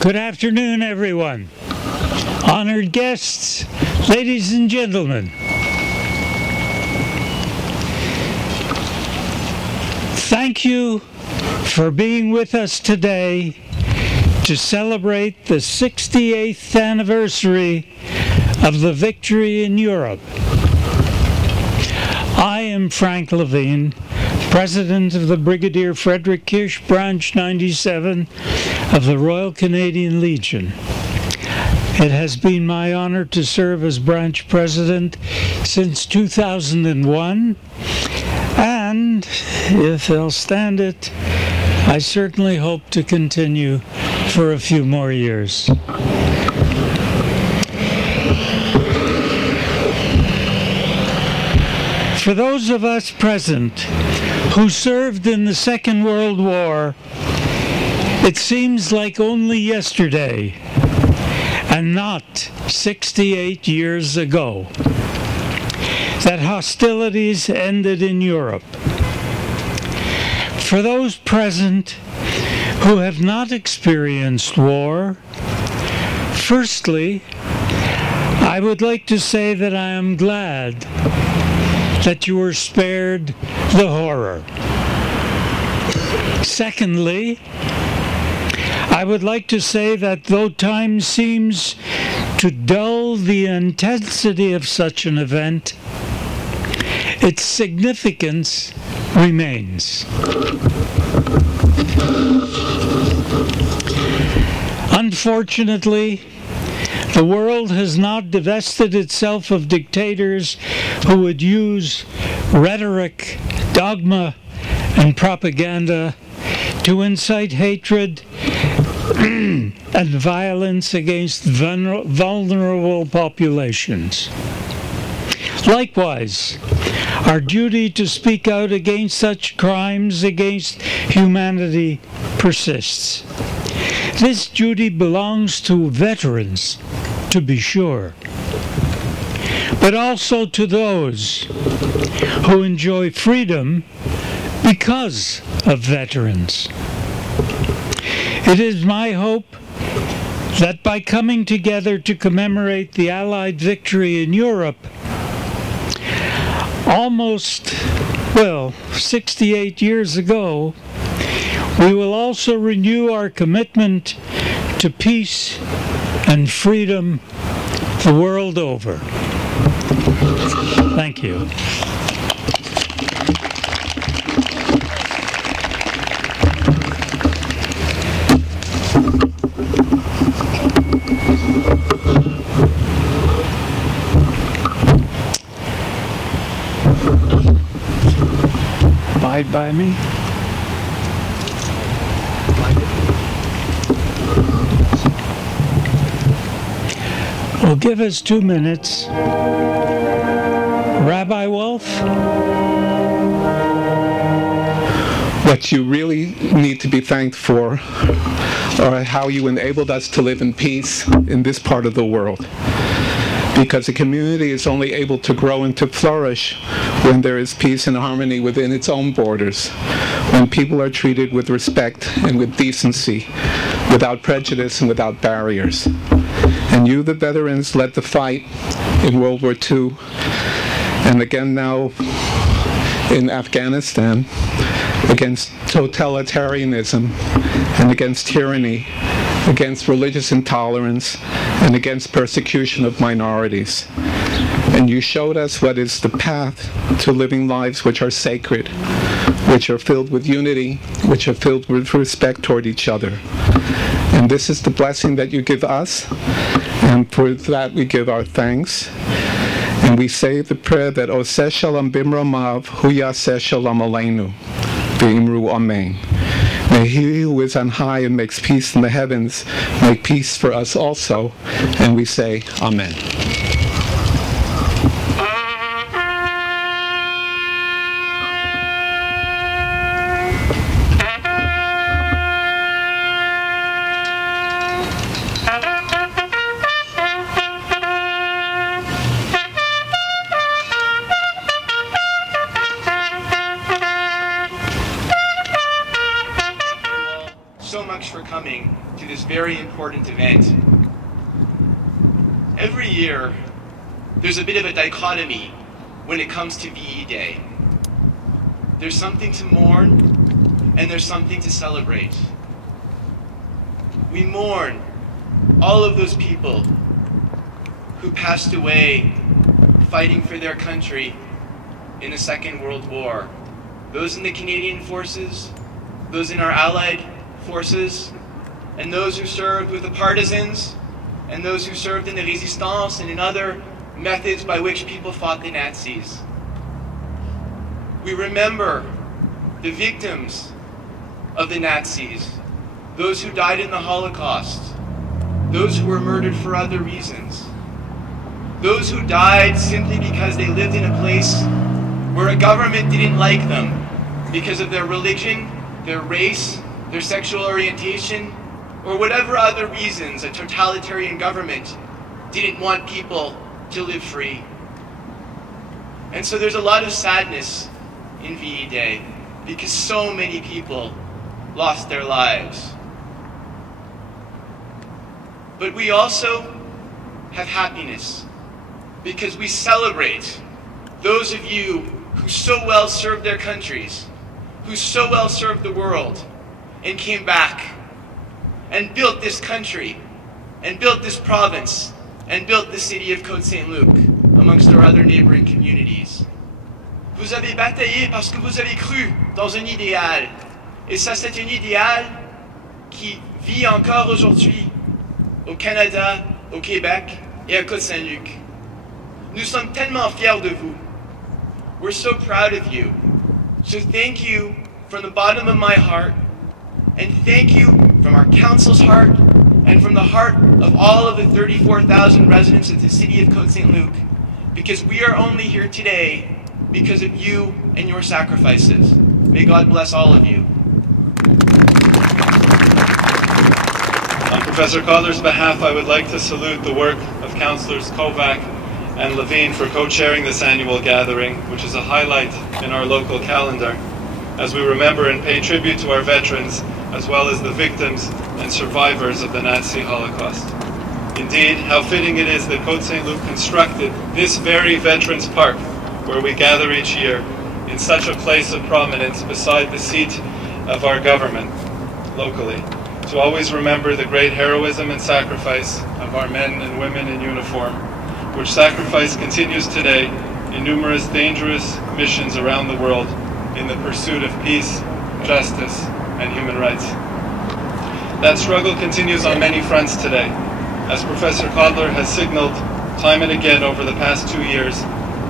Good afternoon, everyone. Honored guests, ladies and gentlemen. Thank you for being with us today to celebrate the 68th anniversary of the victory in Europe. I am Frank Levine, President of the Brigadier Frederick Kisch Branch 97 of the Royal Canadian Legion. It has been my honor to serve as branch president since 2001, and if they'll stand it, I certainly hope to continue for a few more years. For those of us present who served in the Second World War, it seems like only yesterday, and not 68 years ago, that hostilities ended in Europe. For those present who have not experienced war, firstly, I would like to say that I am glad that you were spared the horror. Secondly, I would like to say that though time seems to dull the intensity of such an event, its significance remains. Unfortunately, the world has not divested itself of dictators who would use rhetoric, dogma, and propaganda to incite hatred and violence against vulnerable populations. Likewise, our duty to speak out against such crimes against humanity persists. This duty belongs to veterans, to be sure, but also to those who enjoy freedom because of veterans. It is my hope that by coming together to commemorate the Allied victory in Europe, almost, 68 years ago, we will also renew our commitment to peace and freedom the world over. Thank you. Abide by me. Well, give us 2 minutes. Rabbi Wolf? What you really need to be thanked for are how you enabled us to live in peace in this part of the world. Because a community is only able to grow and to flourish when there is peace and harmony within its own borders, when people are treated with respect and with decency, without prejudice and without barriers. And you, the veterans, led the fight in World War II, and again now in Afghanistan, against totalitarianism and against tyranny, against religious intolerance, and against persecution of minorities. And you showed us what is the path to living lives which are sacred, which are filled with unity, which are filled with respect toward each other. And this is the blessing that you give us, and for that we give our thanks. And we say the prayer that Oseh Shalom Bimromav, Hu Yaseh Shalom Aleinu, V'imru Amen. May he who is on high and makes peace in the heavens make peace for us also. And we say, Amen. so much for coming to this very important event. Every year, there's a bit of a dichotomy when it comes to VE Day. There's something to mourn, and there's something to celebrate. We mourn all of those people who passed away fighting for their country in the Second World War. Those in the Canadian forces, those in our allied forces, and those who served with the partisans, and those who served in the Résistance and in other methods by which people fought the Nazis. We remember the victims of the Nazis, those who died in the Holocaust, those who were murdered for other reasons, those who died simply because they lived in a place where a government didn't like them because of their religion, their race, their sexual orientation, or whatever other reasons a totalitarian government didn't want people to live free. And so there's a lot of sadness in VE Day because so many people lost their lives. But we also have happiness because we celebrate those of you who so well served their countries, who so well served the world, and came back and built this country, and built this province, and built the city of Côte Saint-Luc, amongst our other neighboring communities. Vous avez bataillé parce que vous avez cru dans un idéal. Et ça, c'est un idéal qui vit encore aujourd'hui au Canada, au Québec et à Côte Saint-Luc. Nous sommes tellement fiers de vous. We're so proud of you. So thank you from the bottom of my heart, and thank you from our council's heart, and from the heart of all of the 34,000 residents of the city of Côte Saint-Luc, because we are only here today because of you and your sacrifices. May God bless all of you. On Professor Calder's behalf, I would like to salute the work of Councillors Kovac and Levine for co-chairing this annual gathering, which is a highlight in our local calendar, as we remember and pay tribute to our veterans, as well as the victims and survivors of the Nazi Holocaust. Indeed, how fitting it is that Côte Saint-Luc constructed this very Veterans Park, where we gather each year, in such a place of prominence beside the seat of our government locally, to always remember the great heroism and sacrifice of our men and women in uniform, which sacrifice continues today in numerous dangerous missions around the world in the pursuit of peace, justice, and human rights. That struggle continues on many fronts today. As Professor Calder has signaled time and again over the past 2 years,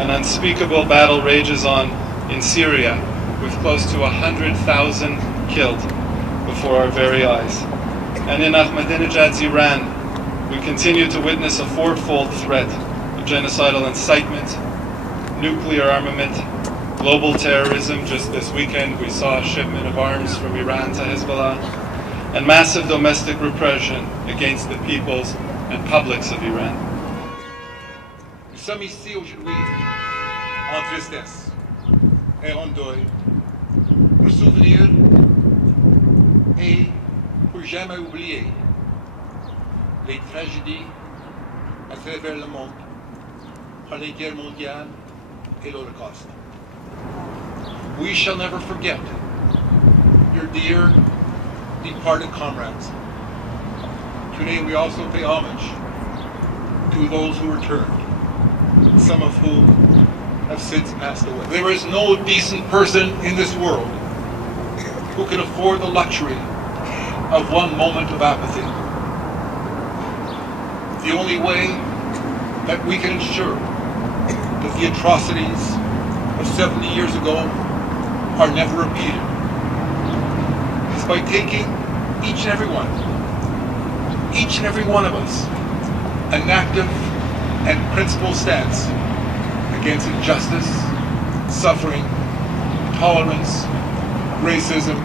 an unspeakable battle rages on in Syria, with close to 100,000 killed before our very eyes. And in Ahmadinejad's Iran, we continue to witness a fourfold threat of genocidal incitement, nuclear armament, global terrorism. Just this weekend we saw a shipment of arms from Iran to Hezbollah, and massive domestic repression against the peoples and publics of Iran. Nous sommes ici aujourd'hui en tristesse et en deuil pour souvenir et pour jamais oublier les tragédies à travers le monde par les guerres mondiales et l'Holocauste. We shall never forget your dear departed comrades. Today we also pay homage to those who returned, some of whom have since passed away. There is no decent person in this world who can afford the luxury of one moment of apathy. The only way that we can ensure that the atrocities of 70 years ago are never repeated is by taking each and every one of us, an active and principled stance against injustice, suffering, intolerance, racism,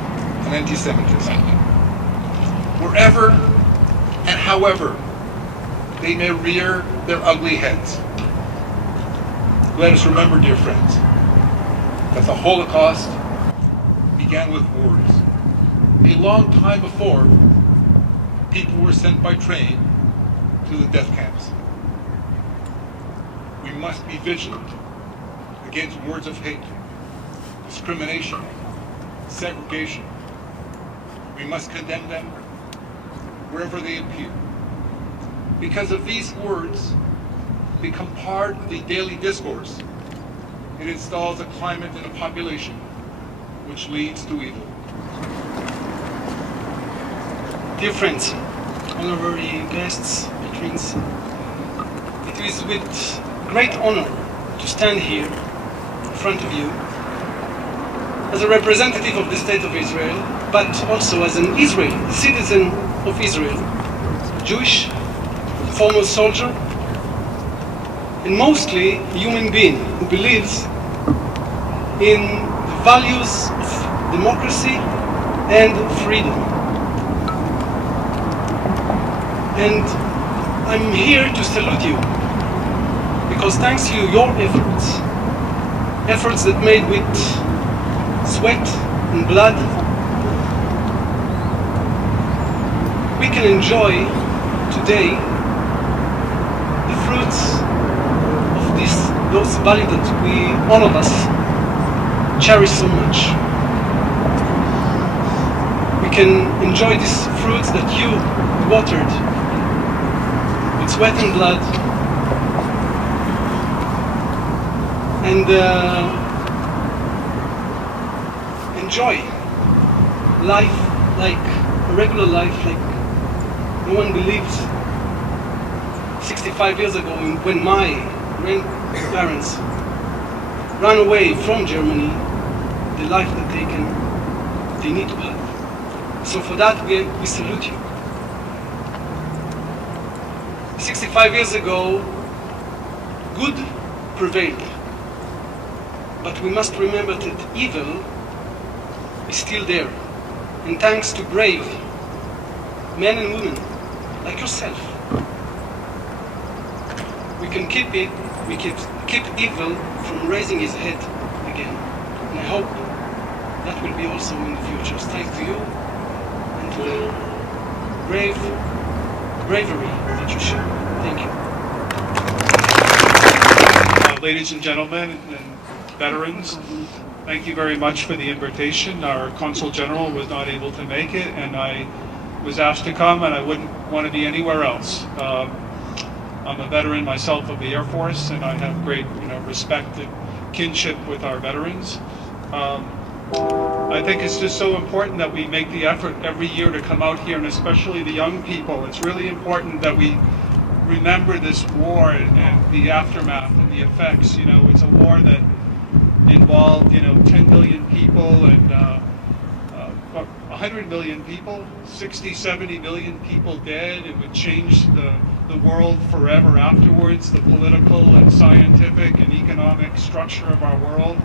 and anti-Semitism. Wherever and however they may rear their ugly heads, let us remember, dear friends, that the Holocaust began with words, a long time before people were sent by train to the death camps. We must be vigilant against words of hate, discrimination, segregation. We must condemn them wherever they appear. Because if these words become part of the daily discourse, it installs a climate in a population which leads to evil. Dear friends, honorary guests, patrons, it is with great honor to stand here in front of you as a representative of the State of Israel, but also as an Israeli, citizen of Israel, Jewish, former soldier, and mostly a human being who believes in the values of democracy and freedom. And I'm here to salute you, because thanks to your efforts that made with sweat and blood, we can enjoy today the fruits of those values that we, all of us, cherish so much. We can enjoy these fruits that you watered with sweat and blood, and enjoy life like a regular life, like no one believed 65 years ago when my grandparents ran away from Germany, the life that they need to have. So for that we salute you. 65 years ago, good prevailed. But we must remember that evil is still there. And thanks to brave men and women like yourself, we can keep evil from raising his head again. And I hope that will be also in the future. Thanks to you and to the bravery that you show. Thank you. Ladies and gentlemen and veterans, thank you very much for the invitation. Our Consul General was not able to make it, and I was asked to come, and I wouldn't want to be anywhere else. I'm a veteran myself of the Air Force, and I have great respect and kinship with our veterans. I think it's just so important that we make the effort every year to come out here, and especially the young people. It's really important that we remember this war and the aftermath and the effects. It's a war that involved 10 million people and 100 million people, 60, 70 million people dead. It would change the world forever afterwards, the political and scientific and economic structure of our world.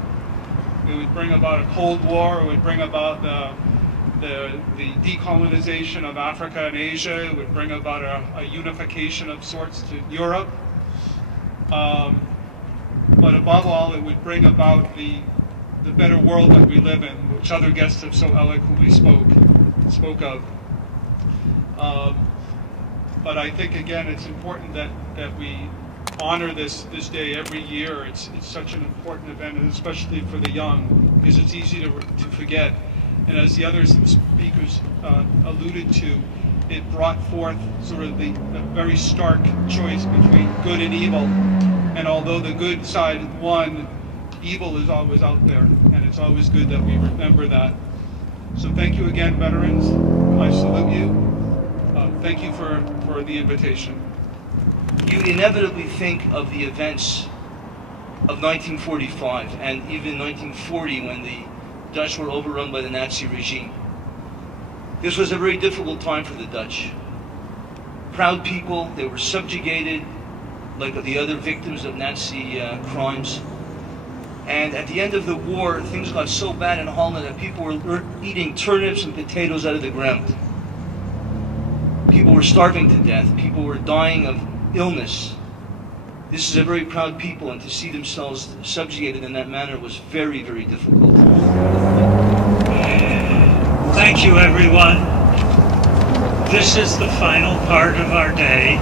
It would bring about a Cold War. It would bring about the decolonization of Africa and Asia. It would bring about a unification of sorts to Europe. But above all, it would bring about the better world that we live in, which other guests have so eloquently spoke of. But I think, again, it's important that we honor this day every year. It's such an important event, and especially for the young, because it's easy to forget. And as the other speakers alluded to, it brought forth sort of the very stark choice between good and evil. And although the good side won, evil is always out there, and it's always good that we remember that. So thank you again, veterans. I salute you. Thank you for the invitation. You inevitably think of the events of 1945 and even 1940 when the Dutch were overrun by the Nazi regime. This was a very difficult time for the Dutch. Proud people, they were subjugated like the other victims of Nazi crimes. And at the end of the war, things got so bad in Holland that people were eating turnips and potatoes out of the ground. People were starving to death. People were dying of illness. This is a very proud people, and to see themselves subjugated in that manner was very, very difficult. Thank you, everyone. This is the final part of our day.